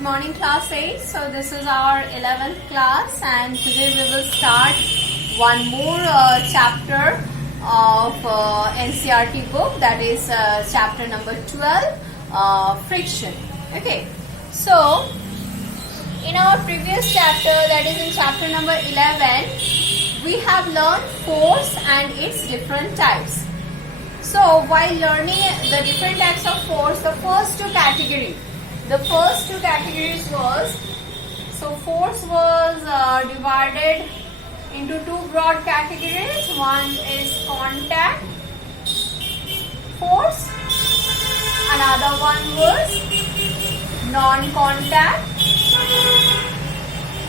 Good morning class 8. So this is our 11th class and today we will start one more chapter of NCERT book, that is chapter number 12, friction. Okay. So in our previous chapter, that is in chapter number 11, we have learned force and its different types. So while learning the different types of force, the first two categories was, so force was divided into two broad categories. One is contact force, another one was non-contact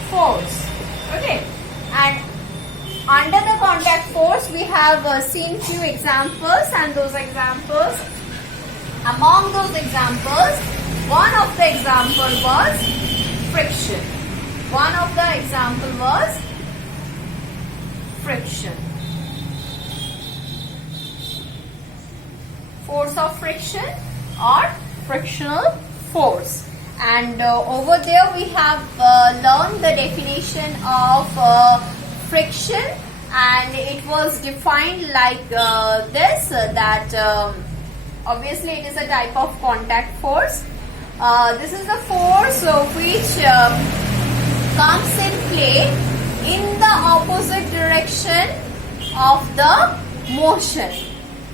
force. Okay, and under the contact force we have seen few examples, and those examples, among those examples, one of the example was friction. One of the example was friction. Force of friction or frictional force. And over there we have learned the definition of friction, and it was defined like this, that obviously it is a type of contact force. This is the force which comes in play in the opposite direction of the motion.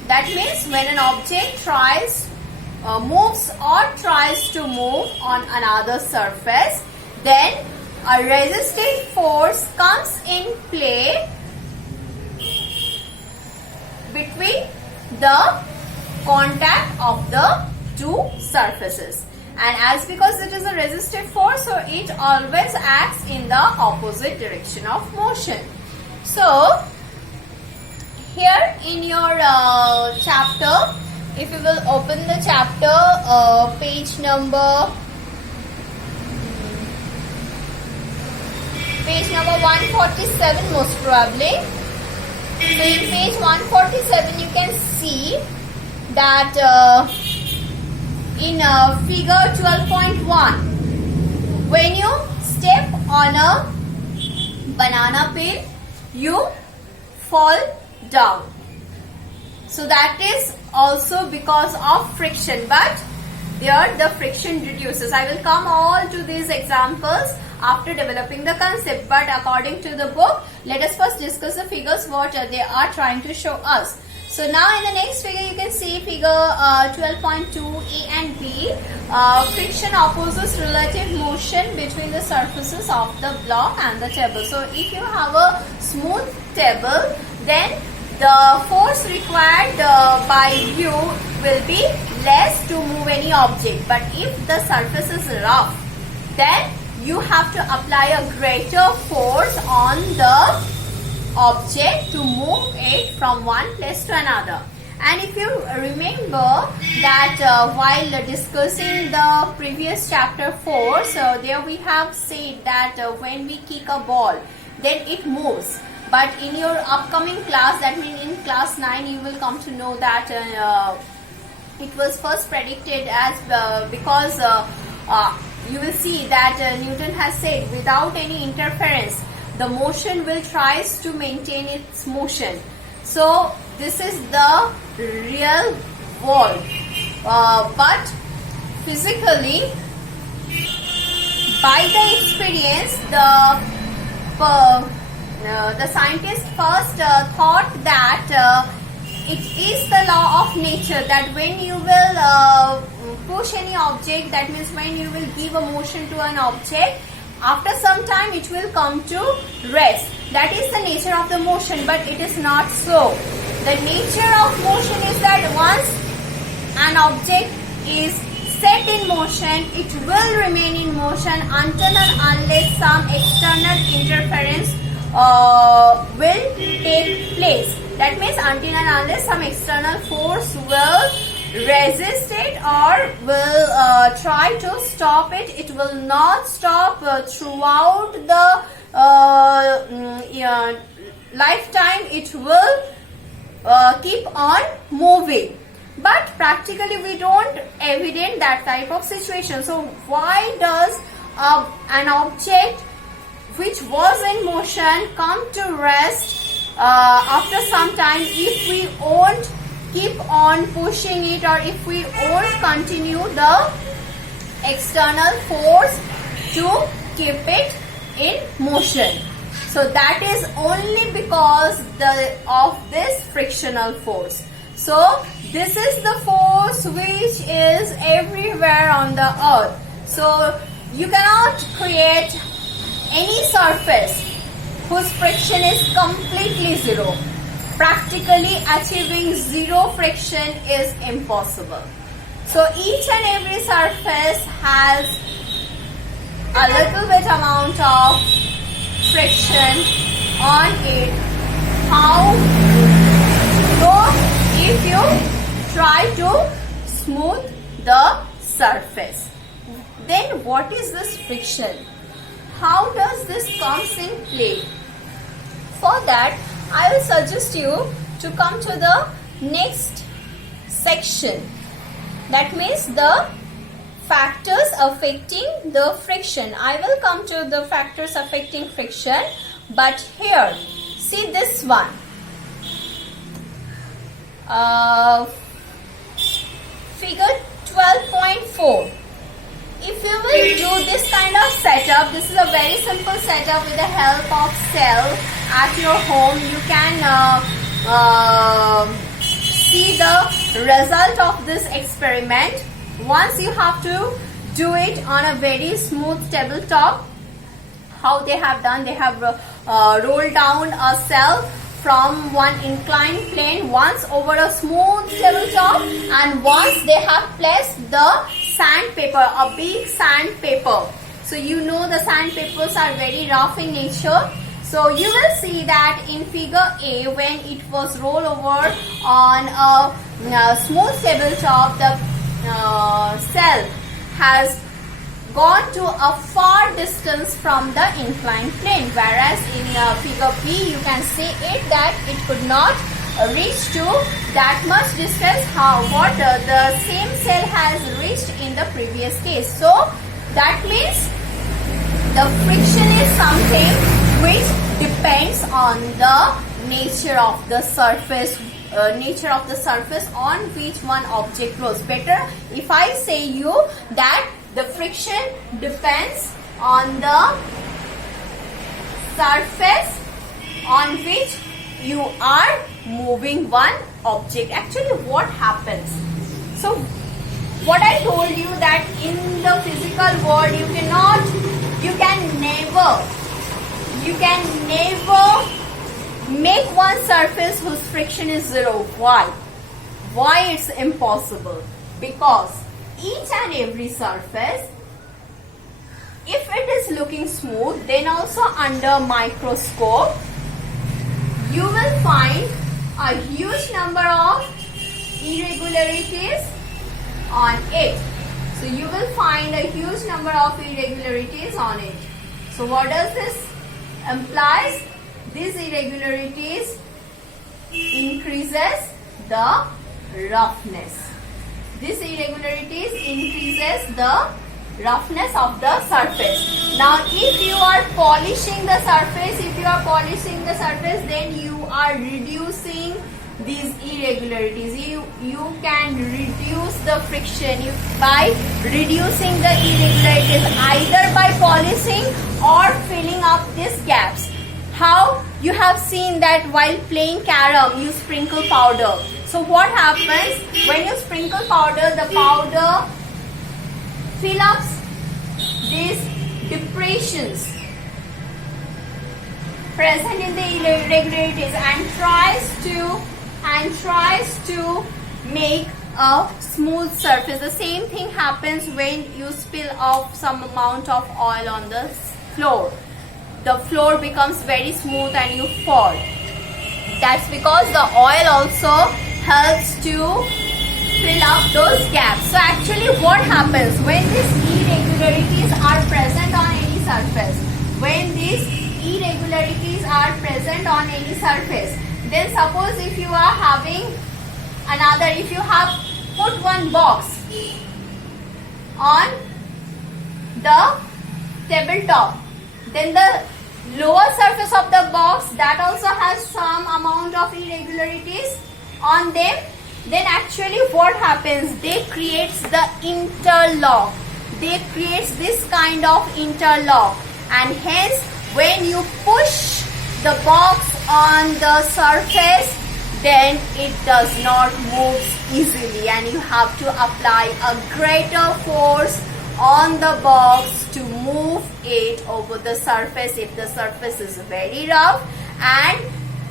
That means when an object moves or tries to move on another surface, then a resistive force comes in play between the contact of the two surfaces. And as because it is a resistive force, so it always acts in the opposite direction of motion. So here in your chapter, if you will open the chapter, page number 147 most probably. So in page 147 you can see that in figure 12.1, when you step on a banana peel, you fall down. So that is also because of friction, but there the friction reduces. I will come all to these examples after developing the concept, but according to the book, let us first discuss the figures what they are trying to show us. So now in the next figure you can see figure 12.2 A and B. Friction opposes relative motion between the surfaces of the block and the table. So if you have a smooth table, then the force required by you will be less to move any object. But if the surface is rough, then you have to apply a greater force on the object to move it from one place to another. And if you remember that while discussing the previous chapter 4, so there we have said that when we kick a ball, then it moves. But in your upcoming class, that means in class 9, you will come to know that it was first predicted as because you will see that Newton has said without any interference, the motion will tries to maintain its motion. So this is the real world. But physically, by the experience, the scientists first thought that it is the law of nature that when you will push any object, that means when you will give a motion to an object, after some time it will come to rest. That is the nature of the motion, but it is not so. The nature of motion is that once an object is set in motion, it will remain in motion until and unless some external interference will take place. That means until and unless some external force will resist it or will try to stop it, it will not stop throughout the lifetime. It will keep on moving. But practically we don't evident that type of situation. So why does an object which was in motion come to rest after some time if we won't keep on pushing it, or if we won't continue the external force to keep it in motion? So that is only because of this frictional force. So this is the force which is everywhere on the earth. So you cannot create any surface whose friction is completely zero. Practically achieving zero friction is impossible. So each and every surface has a little bit amount of friction on it. How? So if you try to smooth the surface, then what is this friction? How does this comes in play? For that, I will suggest you to come to the next section. That means the factors affecting the friction. I will come to the factors affecting friction, but here, see this one. Figure 12.4. If you will do this kind of setup, this is a very simple setup with the help of cell at your home. You can see the result of this experiment. Once you have to do it on a very smooth tabletop. How they have done, they have rolled down a cell from one inclined plane once over a smooth tabletop, and once they have placed the sandpaper, a big sandpaper. So you know the sandpapers are very rough in nature. So you will see that in figure A, when it was rolled over on a smooth tabletop, the cell has gone to a far distance from the inclined plane, whereas in figure B you can see it that it could not reach to that much distance what the same cell has reached in the previous case. So that means the friction is something which depends on the nature of the surface on which one object rolls. Better if I say you that the friction depends on the surface on which you are moving one object. Actually, what happens? So, what I told you that in the physical world you can never make one surface whose friction is zero. Why? Why it's impossible? Because each and every surface, if it is looking smooth, then also under microscope you will find a huge number of irregularities on it. So you will find a huge number of irregularities on it. So what does this implies? These irregularities increases the roughness. This irregularities increases the roughness of the surface. Now if you are polishing the surface, then you are reducing these irregularities. You can reduce the friction by reducing the irregularities, either by polishing or filling up these gaps. How? You have seen that while playing carom you sprinkle powder. So what happens when you sprinkle powder? The powder fill up these depressions present in the irregularities and tries to make a smooth surface. The same thing happens when you spill off some amount of oil on the floor. The floor becomes very smooth and you fall. That's because the oil also helps to fill up those gaps. So actually what happens when these irregularities are present on any surface? Then suppose if you are having if you have put one box on the tabletop, then the lower surface of the box that also has some amount of irregularities on them, then actually what happens, they creates the interlock. They creates this kind of interlock, and hence when you push the box on the surface, then it does not move easily, and you have to apply a greater force on the box to move it over the surface if the surface is very rough, and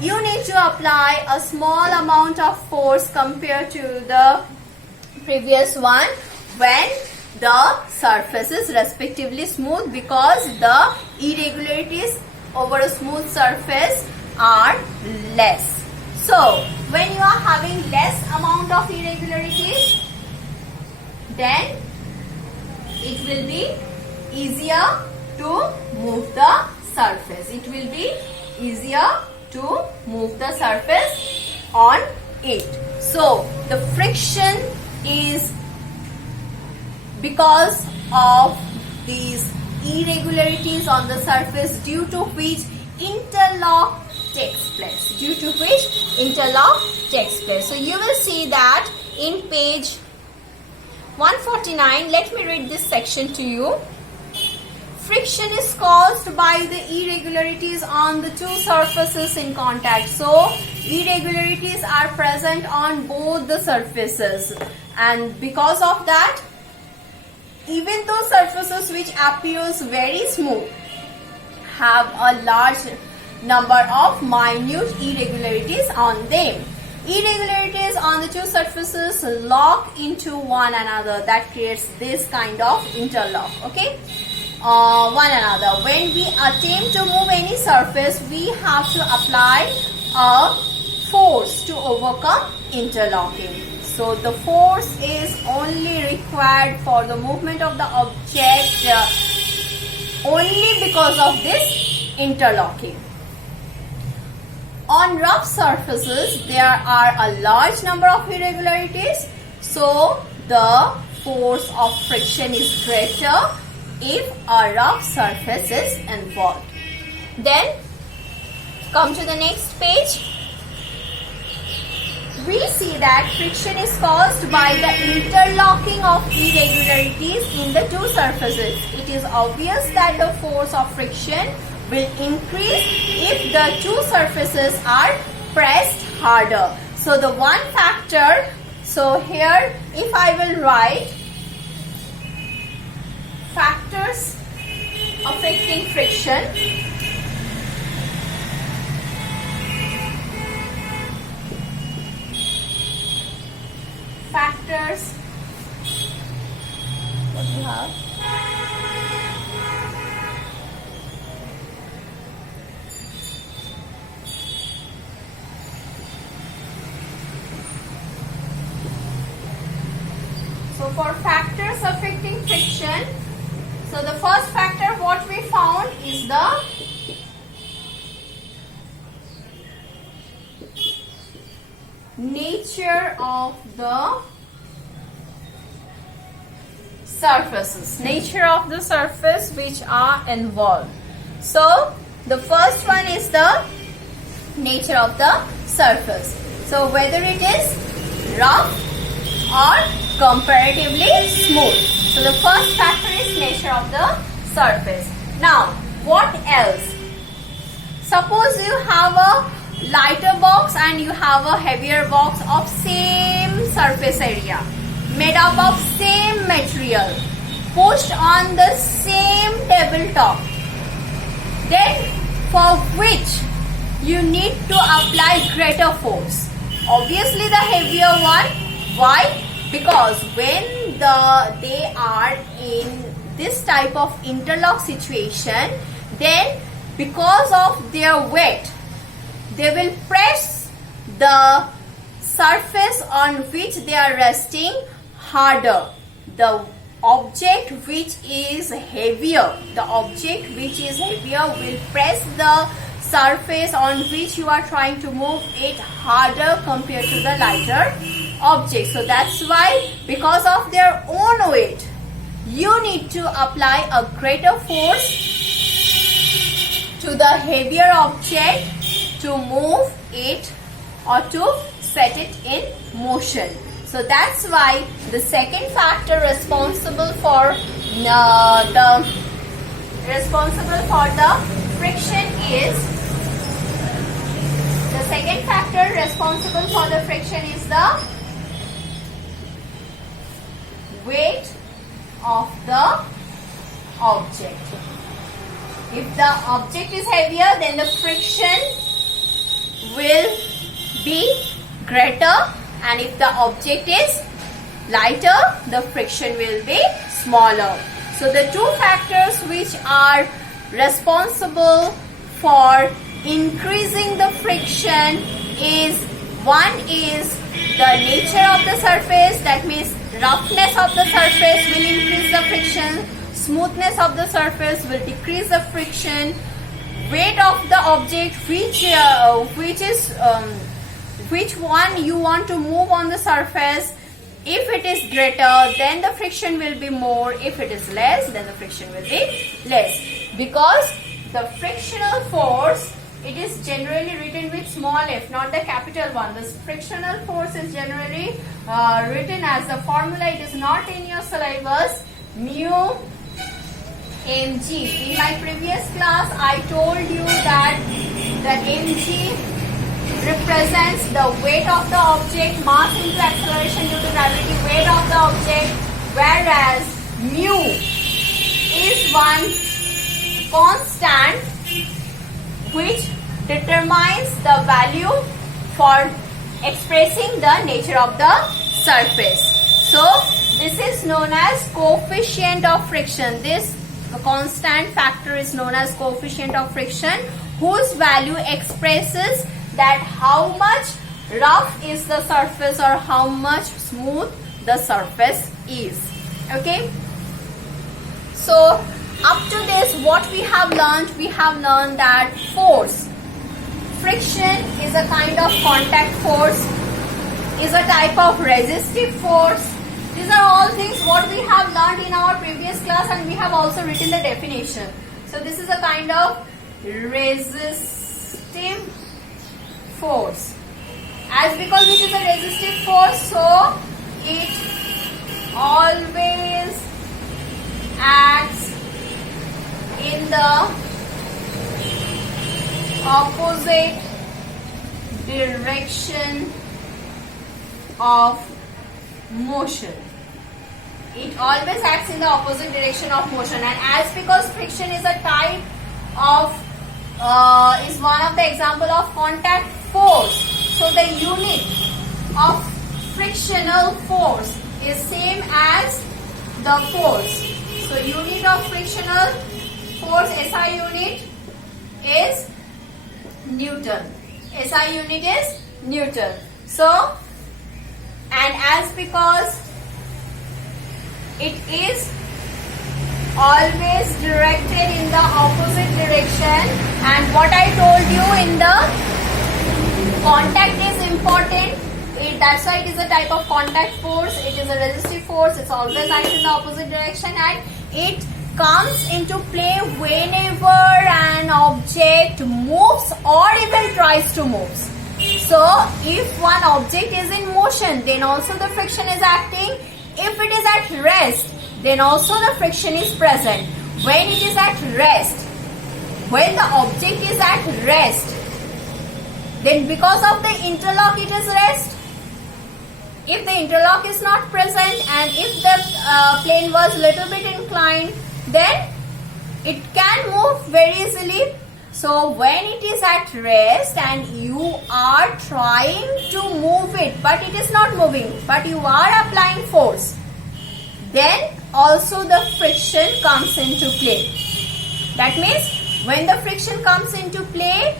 you need to apply a small amount of force compared to the previous one when the surface is respectively smooth, because the irregularities over a smooth surface are less. So when you are having less amount of irregularities, then it will be easier to move the surface. It will be easier to move the surface on it. So the friction is because of these irregularities on the surface, due to which interlock takes place. Due to which interlock takes place. So you will see that in page 149. Let me read this section to you. Friction is caused by the irregularities on the two surfaces in contact. So irregularities are present on both the surfaces, and because of that, even those surfaces which appears very smooth have a large number of minute irregularities on them. Irregularities on the two surfaces lock into one another. That creates this kind of interlock. Okay, one another. When we attempt to move any surface, we have to apply a force to overcome interlocking. So the force is only required for the movement of the object only because of this interlocking. On rough surfaces, there are a large number of irregularities, so the force of friction is greater if a rough surface is involved. Then come to the next page. We see that friction is caused by the interlocking of irregularities in the two surfaces. It is obvious that the force of friction will increase if the two surfaces are pressed harder. So the one factor, so here if I will write factors affecting friction, factors, what do you have? So for factors affecting friction, so the first factor what we found is the nature of the surfaces, nature of the surface which are involved. So the first one is the nature of the surface. So whether it is rough or comparatively smooth. So the first factor is nature of the surface. Now what else? Suppose you have a lighter box and you have a heavier box of same surface area, made up of same material, pushed on the same tabletop, then for which you need to apply greater force. Obviously the heavier one. Why? Because when they are in this type of interlock situation, then because of their weight, they will press the surface on which they are resting harder. The object which is heavier, will press the surface on which you are trying to move it harder compared to the lighter object. So that's why, because of their own weight, you need to apply a greater force to the heavier object to move it or to set it in motion. So that's why the second factor responsible for the friction is the weight of the object. If the object is heavier, then the friction will be greater, and if the object is lighter, the friction will be smaller. So the two factors which are responsible for increasing the friction is, one is the nature of the surface, that means roughness of the surface will increase the friction, smoothness of the surface will decrease the friction, weight of the object, which one you want to move on the surface. If it is greater, then the friction will be more. If it is less, then the friction will be less. Because the frictional force, it is generally written with small f, not the capital one. The frictional force is generally written as the formula. It is not in your syllabus. Mu mg. In my previous class, I told you that the mg represents the weight of the object, mass into acceleration due to gravity, weight of the object, whereas mu is one constant which determines the value for expressing the nature of the surface. So this is known as coefficient of friction. This constant factor is known as coefficient of friction, whose value expresses that how much rough is the surface or how much smooth the surface is. Okay. So up to this, what we have learned that force, friction is a kind of contact force, is a type of resistive force. These are all things what we have learned in our previous class, and we have also written the definition. So this is a kind of resistive force. As because it is a resistive force, so it always acts in the opposite direction of motion. It always acts in the opposite direction of motion, and as because friction is a type of is one of the example of contact force, so the unit of frictional force is same as the force. So unit of frictional force, SI unit is Newton. SI unit is Newton. So, and as because it is always directed in the opposite direction, and what I told you in the contact is important. That's why it is a type of contact force. It is a resistive force. It's always acts in the opposite direction, and it comes into play whenever an object moves or even tries to move. So if one object is in motion, then also the friction is acting. If it is at rest, then also the friction is present. When it is at rest, when the object is at rest, then because of the interlock it is rest. If the interlock is not present, and if the plane was little bit inclined, then it can move very easily. So when it is at rest and you are trying to move it, but it is not moving, but you are applying force, then also the friction comes into play. That means when the friction comes into play,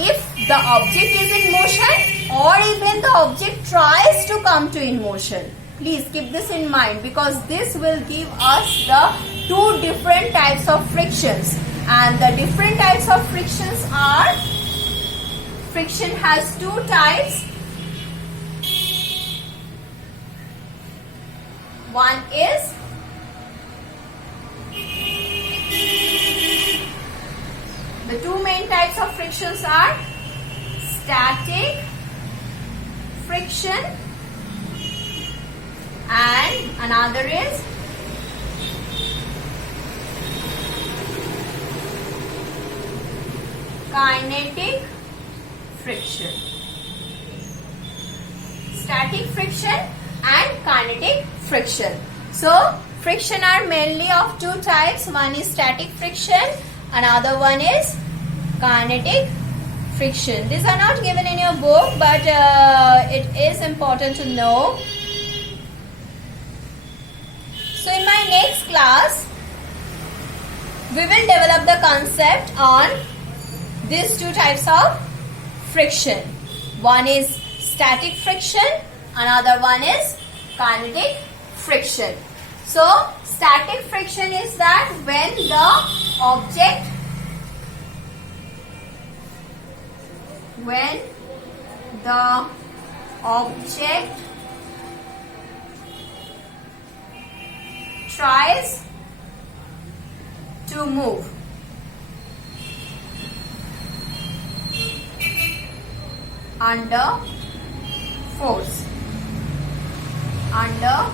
if the object is in motion or even the object tries to come to in motion. Please keep this in mind, because this will give us the two different types of frictions, and the different types of frictions are, friction has two types. One is the two main types of frictions are static friction and another is kinetic friction. Static friction and kinetic friction. So friction are mainly of two types. One is static friction, another one is kinetic friction. These are not given in your book, but it is important to know. So in my next class, we will develop the concept on these two types of friction. One is static friction, another one is kinetic friction. So static friction is that when the object tries to move under force, under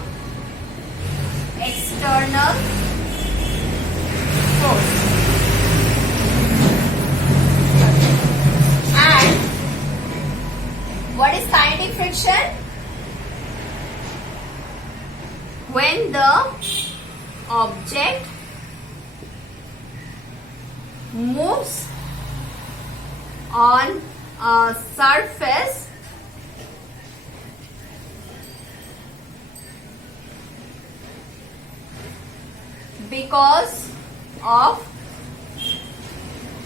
external force. And what is kinetic friction? When the object moves on a surface because of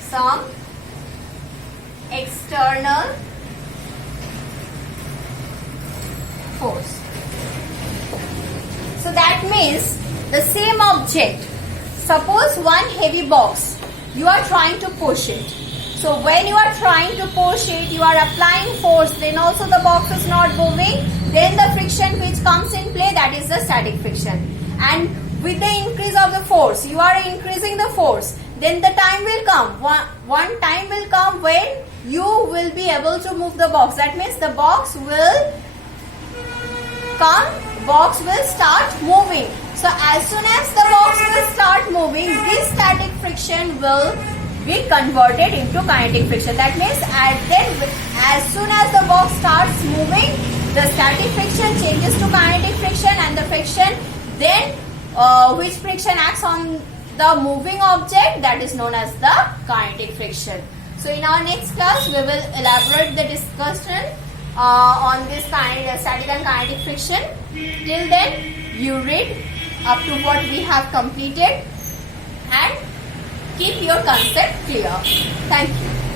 some external force. So that means the same object, suppose one heavy box, you are trying to push it. So when you are trying to push it, you are applying force, then also the box is not moving, then the friction which comes in play, that is the static friction. And with the increase of the force, you are increasing the force, then the time will come, one time will come when you will be able to move the box. That means the box will start moving. So as soon as the box will start moving, this static friction will be converted into kinetic friction. That means as soon as the box starts moving, the static friction changes to kinetic friction, and the friction then which friction acts on the moving object, that is known as the kinetic friction. So in our next class, we will elaborate the discussion on this static and kinetic friction. Till then, you read up to what we have completed and keep your concept clear. Thank you.